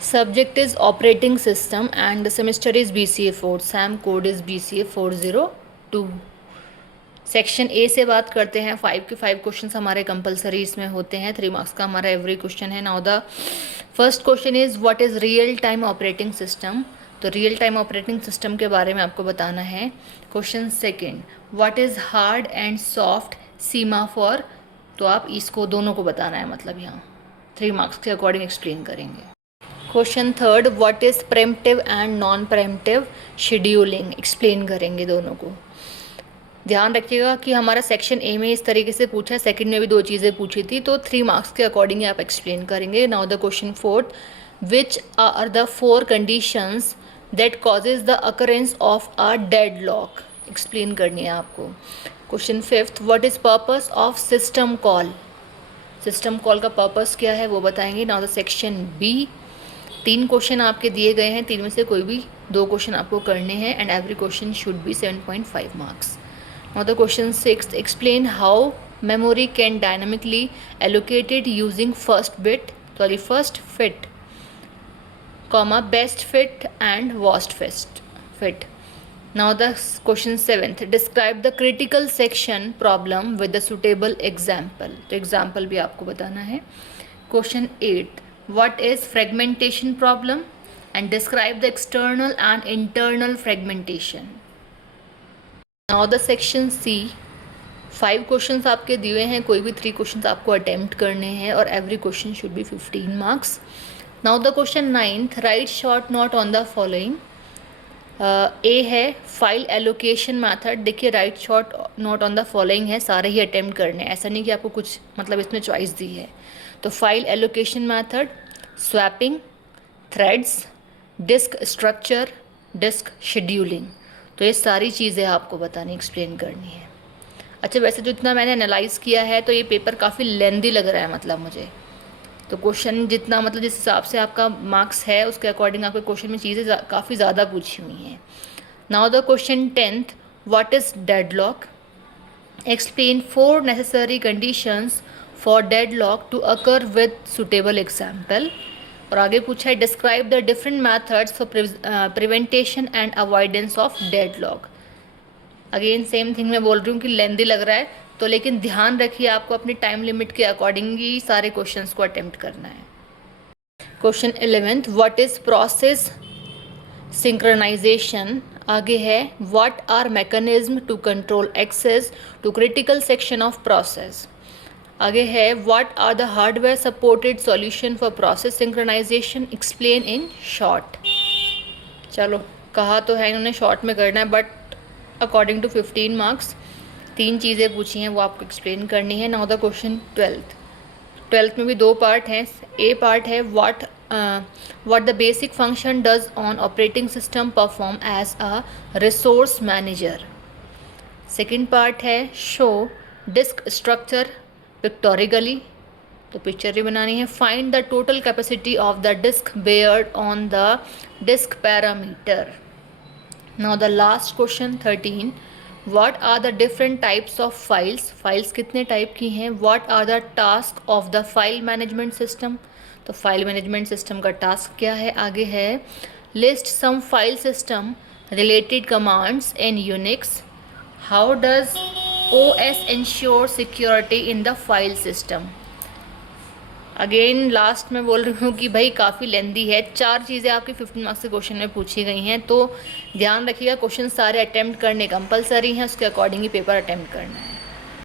Subject is operating system and the semester is BCA 4. SAM code is BCA 402. Section A से बात करते हैं। 5 के 5 क्वेश्चंस हमारे कंपलसरी इसमें होते हैं। 3 मार्क्स का हमारा एवरी क्वेश्चन है। Now the first question is what is real time operating system. तो रियल टाइम ऑपरेटिंग सिस्टम के बारे में आपको बताना है। Question second, what is hard and soft semaphore. तो आप इसको दोनों को बताना है, मतलब यहाँ 3 मार्क्स के अकॉर्डिंग एक्सप्लेन करेंगे। Question third, what is preemptive and non preemptive scheduling. Explain करेंगे दोनों को। ध्यान रखिएगा कि हमारा सेक्शन ए में इस तरीके से पूछा है, सेकंड में भी 2 चीज़ें पूछी थी, तो 3 मार्क्स के अकॉर्डिंग आप एक्सप्लेन करेंगे। Now the question fourth, which are the 4 conditions that causes the occurrence of a deadlock. Explain करनी है आपको। Question fifth, what is purpose of system call. System call का पर्पस क्या है वो बताएंगे। Now the section B, 3 question आपके दिए गए हैं, 3 में से कोई भी 2 क्वेश्चन आपको करने हैं and every question should B 7.5 marks. Now the question 6, explain how memory can dynamically allocated using first fit, comma best fit and worst fit. Now the question 7th, describe the critical section problem with the suitable example. तो example भी आपको बताना है। Question 8, what is fragmentation problem and describe the external and internal fragmentation. Now the section C, 5 questions आपके दिए हैं, कोई भी 3 क्वेश्चंस आपको अटेम्प्ट करने हैं और every question should be 15 marks. Now the question 9th, write short note on the following. A है फाइल एलोकेशन मेथड। देखिए write short note on the following है, सारे ही अटेम्प्ट करने हैं, ऐसा नहीं कि आपको कुछ मतलब इसमें चॉइस दी है। तो file allocation method, swapping, threads, disk structure, disk scheduling. तो ये सारी चीज़ें आपको बतानी, एक्सप्लेन करनी है। अच्छा, वैसे जो इतना मैंने एनालाइज़ किया है तो ये पेपर काफ़ी लेंदी लग रहा है मतलब मुझे। तो क्वेश्चन जितना मतलब जिस हिसाब से आपका मार्क्स है उसके अकॉर्डिंग आपके क्वेश्चन में चीज़ें काफ़ी ज़्यादा पूछी हुई हैं। Now the question 10th, what is deadlock. Explain 4 necessary conditions for deadlock to occur with suitable example. और आगे पूछा है describe the different methods for preventation and avoidance of deadlock. Again same thing मैं बोल रही हूँ कि लेंदी लग रहा है तो, लेकिन ध्यान रखिए आपको अपनी टाइम लिमिट के अकॉर्डिंग ही सारे क्वेश्चंस को अटेम्प्ट करना है। Question 11th, what is process synchronization. आगे है what are mechanism to control access to critical section of process. आगे है what are the hardware supported solution for process synchronization, explain in short. चलो कहा तो है इन्होंने शॉर्ट में करना है, बट अकॉर्डिंग टू 15 मार्क्स 3 चीज़ें पूछी हैं वो आपको एक्सप्लेन करनी है। नाउ द क्वेश्चन 12th में भी 2 पार्ट हैं। ए पार्ट है what the basic function does on operating system perform as a resource manager. Second part है शो डिस्क स्ट्रक्चर पिक्टोरिकली, तो पिक्चर ही बनानी है। Find the total capacity of the disk based on the disk parameter. Now the last question 13, what are the different types of files. Files कितने type की हैं। What are the task of the file management system. तो file management system का task क्या है। आगे है list some file system related commands in Unix. How does OS ensure security in the file system। Again last में बोल रही हूँ कि भाई काफ़ी लेंदी है, 4 चीज़ें आपके 15 मार्क्स के क्वेश्चन में पूछी गई हैं, तो ध्यान रखिएगा क्वेश्चन सारे अटेम्प्ट करने कंपलसरी हैं, उसके अकॉर्डिंग ही पेपर अटेम्प्ट करना है।